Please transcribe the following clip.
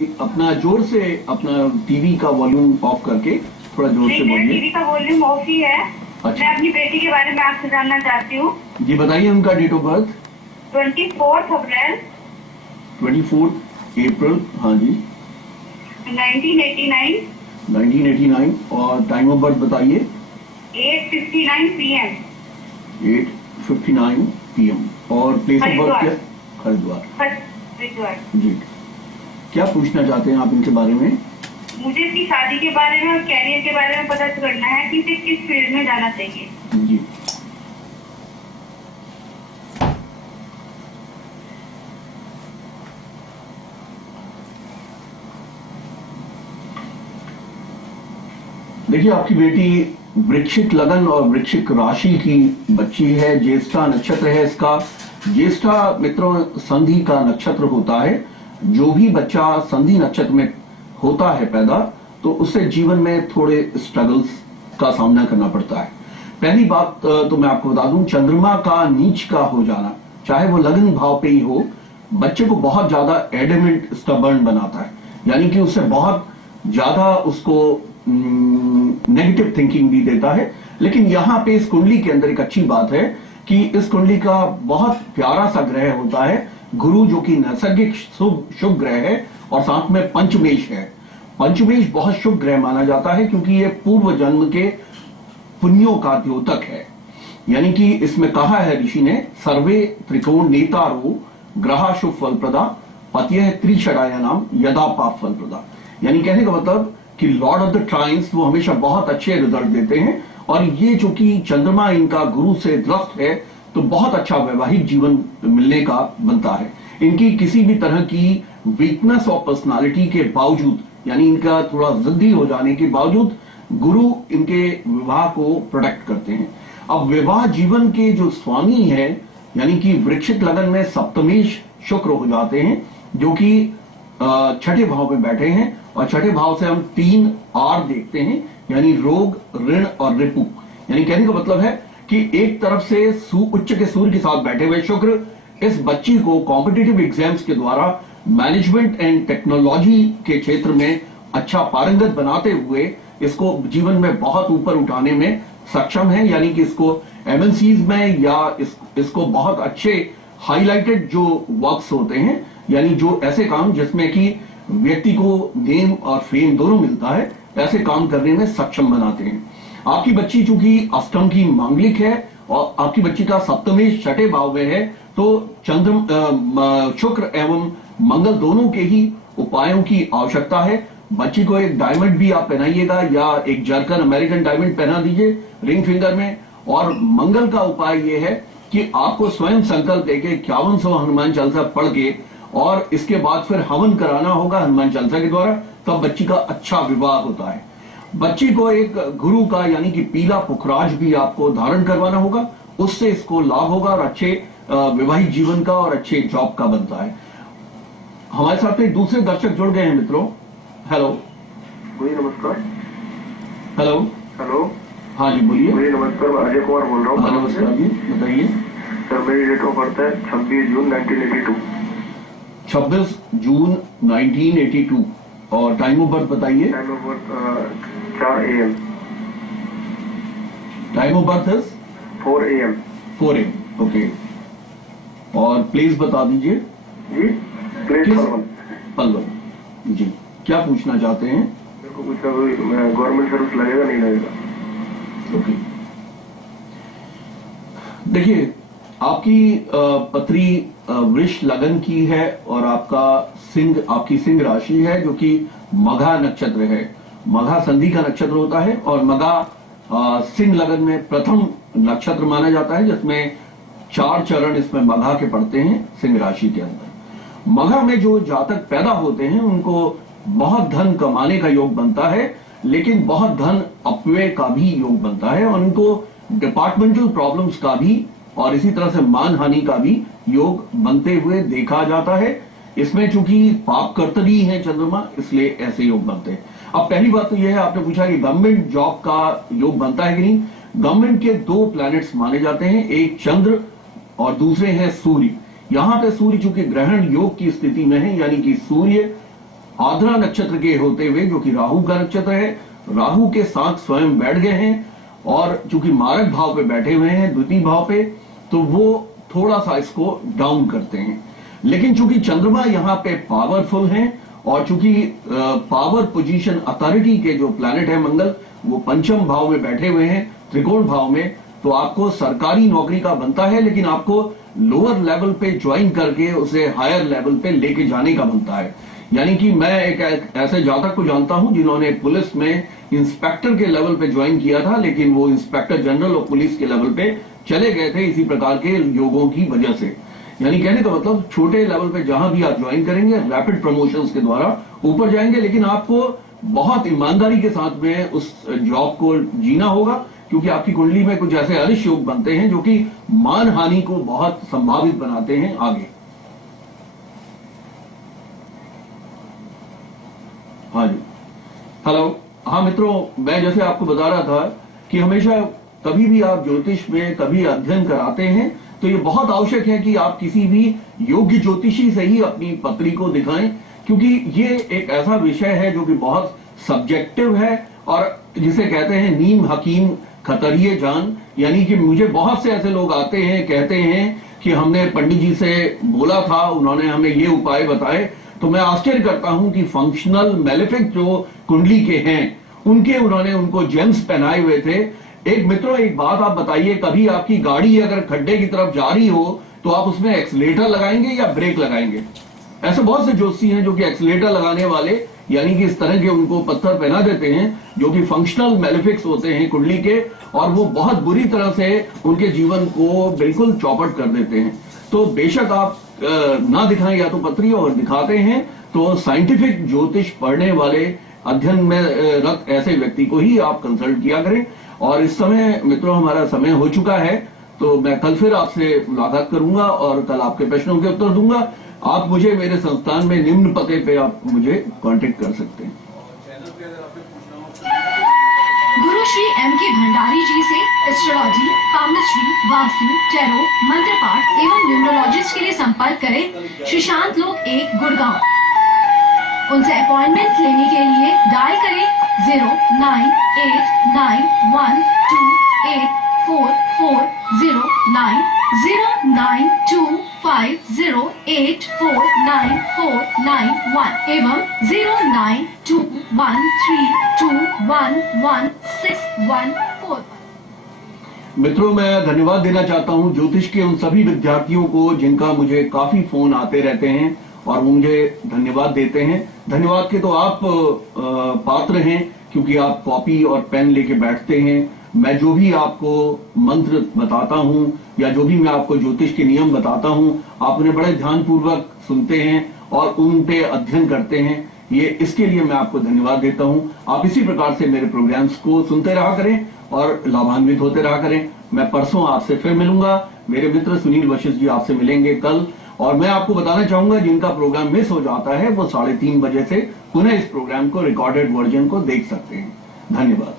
अपना जोर से अपना टीवी का वॉल्यूम ऑफ करके थोड़ा जोर से बोलिए। टीवी का वॉल्यूम ऑफ ही है। अच्छा। मैं अपनी बेटी के बारे में आपसे जानना चाहती हूँ। जी बताइए, उनका डेट ऑफ बर्थ 24 अप्रैल 24 अप्रैल, हाँ जी, 1989, 1989, और टाइम ऑफ बर्थ बताइए। 8:59 PM, 8:59 PM, और प्लेस ऑफ बर्थ क्या? हरिद्वार। हरिद्वार। जी, क्या पूछना चाहते हैं आप इनके बारे में? मुझे इसकी शादी के बारे में और कैरियर के बारे में पता करना है कि इसे किस फील्ड में जाना चाहिए। जी, देखिए आपकी बेटी वृश्चिक लगन और वृश्चिक राशि की बच्ची है। ज्येष्ठा नक्षत्र है इसका। ज्येष्ठा मित्रों संधि का नक्षत्र होता है। जो भी बच्चा संधि नक्षत्र में होता है पैदा, तो उससे जीवन में थोड़े स्ट्रगल्स का सामना करना पड़ता है। पहली बात तो मैं आपको बता दूं, चंद्रमा का नीच का हो जाना, चाहे वो लगन भाव पे ही हो, बच्चे को बहुत ज्यादा एडमेंट स्टबर्न बनाता है, यानी कि उससे बहुत ज्यादा उसको नेगेटिव थिंकिंग भी देता है। लेकिन यहां पे इस कुंडली के अंदर एक अच्छी बात है कि इस कुंडली का बहुत प्यारा सा ग्रह होता है गुरु, जो कि नैसर्गिक शुभ ग्रह है, और साथ में पंचमेश है। पंचमेश बहुत शुभ ग्रह माना जाता है क्योंकि ये पूर्व जन्म के पुण्यों का द्योतक है। यानी कि इसमें कहा है ऋषि ने, सर्वे त्रिकोण नेतारो ग्रहा शुभ फल प्रदा पत्य त्रिषडाया नाम यदा पाप फल प्रदा। यानी कहने का मतलब कि लॉर्ड ऑफ द ट्राइन्स वो हमेशा बहुत अच्छे रिजल्ट देते हैं, और ये जो कि चंद्रमा इनका गुरु से ग्रस्त है, तो बहुत अच्छा वैवाहिक जीवन मिलने का बनता है। इनकी किसी भी तरह की वीकनेस ऑफ पर्सनालिटी के बावजूद, यानी इनका थोड़ा जिद्दी हो जाने के बावजूद, गुरु इनके विवाह को प्रोटेक्ट करते हैं। अब विवाह जीवन के जो स्वामी है, यानी कि वृश्चिक लगन में सप्तमेश शुक्र हो जाते हैं, जो कि छठे भाव में बैठे हैं, और छठे भाव से हम 3 आर देखते हैं, यानी रोग, ऋण और रिपु। यानी कहने का मतलब है कि एक तरफ से उच्च के सूर्य के साथ बैठे हुए शुक्र इस बच्ची को कॉम्पिटिटिव एग्जाम्स के द्वारा मैनेजमेंट एंड टेक्नोलॉजी के क्षेत्र में अच्छा पारंगत बनाते हुए इसको जीवन में बहुत ऊपर उठाने में सक्षम है। यानी कि इसको एमएनसीज में या इसको बहुत अच्छे हाईलाइटेड जो वर्क्स होते हैं, यानी जो ऐसे काम जिसमें कि व्यक्ति को नेम और फेम दोनों मिलता है, ऐसे काम करने में सक्षम बनाते हैं। आपकी बच्ची चूंकि अष्टम की मांगलिक है और आपकी बच्ची का सप्तमेश छठे भाव में है, तो शुक्र एवं मंगल दोनों के ही उपायों की आवश्यकता है। बच्ची को एक डायमंड भी आप पहनाइएगा, या एक जर्कन अमेरिकन डायमंड पहना दीजिए रिंग फिंगर में। और मंगल का उपाय यह है कि आपको स्वयं संकल्प देके 5100 हनुमान चालीसा पढ़ के, और इसके बाद फिर हवन कराना होगा हनुमान चालीसा के द्वारा, तब बच्ची का अच्छा विवाह होता है। बच्ची को एक गुरु का यानी कि पीला पुखराज भी आपको धारण करवाना होगा, उससे इसको लाभ होगा और अच्छे वैवाहिक जीवन का और अच्छे जॉब का बनता है। हमारे साथ एक दूसरे दर्शक जुड़ गए हैं मित्रों। हेलो जी नमस्कार। हेलो हेलो, हाँ जी बोलिए। जी नमस्कार, मैं अजय कुमार बोल रहा हूँ। नमस्कार जी, बताइए। सर मेरी डेट ऑफ बर्थ है 26 जून 1982। 26 जून 1982, और टाइम ऑफ बर्थ बताइए। Time of birth 4 AM। Time of birth is 4 AM। 4 AM, okay. और प्लेस बता दीजिए। जी प्लेस किस? पलवल। पलवल। जी, क्या पूछना चाहते हैं? मेरे को पूछना, गवर्नमेंट सर्विस लगेगा नहीं लगेगा? ओके, देखिए आपकी पत्री वृष लगन की है, और आपकी सिंह राशि है, जो कि मघा नक्षत्र है। मघा संधि का नक्षत्र होता है, और मघा सिंह लगन में प्रथम नक्षत्र माना जाता है, जिसमें 4 चरण इसमें मघा के पड़ते हैं सिंह राशि के अंदर। मघा में जो जातक पैदा होते हैं उनको बहुत धन कमाने का योग बनता है, लेकिन बहुत धन अपव्यय का भी योग बनता है, और उनको डिपार्टमेंटल प्रॉब्लम्स का भी और इसी तरह से मान हानि का भी योग बनते हुए देखा जाता है। इसमें चूंकि पाप कर्तरी है चंद्रमा, इसलिए ऐसे योग बनते हैं। अब पहली बात तो यह है, आपने पूछा कि गवर्नमेंट जॉब का योग बनता है कि नहीं। गवर्नमेंट के 2 प्लैनेट्स माने जाते हैं, एक चंद्र और दूसरे हैं सूर्य। यहां पे सूर्य चूंकि ग्रहण योग की स्थिति में है, यानी कि सूर्य आर्द्रा नक्षत्र के होते हुए, जो कि राहु का नक्षत्र है, राहु के साथ स्वयं बैठ गए हैं और चूंकि मारक भाव पे बैठे हुए हैं, द्वितीय भाव पे, तो वो थोड़ा सा इसको डाउन करते हैं। लेकिन चूंकि चंद्रमा यहां पे पावरफुल हैं और चूंकि पावर पोजीशन अथॉरिटी के जो प्लैनेट है मंगल, वो पंचम भाव में बैठे हुए हैं, त्रिकोण भाव में, तो आपको सरकारी नौकरी का बनता है, लेकिन आपको लोअर लेवल पे ज्वाइन करके उसे हायर लेवल पे लेके जाने का बनता है। यानी कि मैं एक ऐसे जातक को जानता हूं जिन्होंने पुलिस में इंस्पेक्टर के लेवल पे ज्वाइन किया था, लेकिन वो इंस्पेक्टर जनरल और पुलिस के लेवल पे चले गए थे इसी प्रकार के योगों की वजह से। यानी कहने का मतलब छोटे लेवल पे जहां भी आप ज्वाइन करेंगे, रैपिड प्रमोशंस के द्वारा ऊपर जाएंगे, लेकिन आपको बहुत ईमानदारी के साथ में उस जॉब को जीना होगा, क्योंकि आपकी कुंडली में कुछ ऐसे अरिष्ट योग बनते हैं जो कि मान हानि को बहुत संभावित बनाते हैं आगे। हाँ जी, हेलो। हाँ मित्रों, मैं जैसे आपको बता रहा था कि हमेशा कभी भी आप ज्योतिष में कभी अध्ययन कराते हैं तो ये बहुत आवश्यक है कि आप किसी भी योग्य ज्योतिषी से ही अपनी पत्री को दिखाएं, क्योंकि ये एक ऐसा विषय है जो कि बहुत सब्जेक्टिव है और जिसे कहते हैं नीम हकीम खतरिए जान। यानी कि मुझे बहुत से ऐसे लोग आते हैं, कहते हैं कि हमने पंडित जी से बोला था, उन्होंने हमें ये उपाय बताए, तो मैं आश्चर्य करता हूं कि फंक्शनल मेलेफिक जो कुंडली के हैं उन्होंने उनको जेम्स पहनाए हुए थे। एक मित्रों, एक बात आप बताइए, कभी आपकी गाड़ी अगर खड्डे की तरफ जा रही हो तो आप उसमें एक्सीलेटर लगाएंगे या ब्रेक लगाएंगे? ऐसे बहुत से ज्योतिषी हैं जो कि एक्सीलेटर लगाने वाले, यानी कि इस तरह के उनको पत्थर पहना देते हैं जो कि फंक्शनल मेलेफिक्स होते हैं कुंडली के, और वो बहुत बुरी तरह से उनके जीवन को बिल्कुल चौपट कर देते हैं। तो बेशक आप ना दिखाएं या तो पत्री, और दिखाते हैं तो साइंटिफिक ज्योतिष पढ़ने वाले, अध्ययन में रत ऐसे व्यक्ति को ही आप कंसल्ट किया करें। और इस समय मित्रों हमारा समय हो चुका है, तो मैं कल फिर आपसे मुलाकात करूंगा और कल आपके प्रश्नों के उत्तर दूंगा। आप मुझे मेरे संस्थान में निम्न पते पे आप मुझे कांटेक्ट कर सकते हैं। गुरु श्री M.K. भंडारी जी से एस्ट्रोलॉजी, पामस्ट्री, वास्तु, टैरो, मंत्र पाठ एवं न्यूमरोलॉजिस्ट के लिए संपर्क करें श्री शांत लोक 1 गुड़गांव। उनसे अपॉइंटमेंट लेने के लिए डायल करें 0989282844090 09250849491 एवं 09213211614। मित्रों, मैं धन्यवाद देना चाहता हूं ज्योतिष के उन सभी विद्यार्थियों को जिनका मुझे काफी फोन आते रहते हैं और वो मुझे धन्यवाद देते हैं। धन्यवाद के तो आप पात्र हैं, क्योंकि आप कॉपी और पेन लेके बैठते हैं। मैं जो भी आपको मंत्र बताता हूं या जो भी मैं आपको ज्योतिष के नियम बताता हूं, आप उन्हें बड़े ध्यानपूर्वक सुनते हैं और उन पे अध्ययन करते हैं। ये इसके लिए मैं आपको धन्यवाद देता हूं। आप इसी प्रकार से मेरे प्रोग्राम्स को सुनते रहा करें और लाभान्वित होते रहा करें। मैं परसों आपसे फिर मिलूंगा। मेरे मित्र सुनील वशिष्ठ जी आपसे मिलेंगे कल। और मैं आपको बताना चाहूंगा जिनका प्रोग्राम मिस हो जाता है वो 3:30 बजे से पुनः इस प्रोग्राम को रिकॉर्डेड वर्जन को देख सकते हैं। धन्यवाद।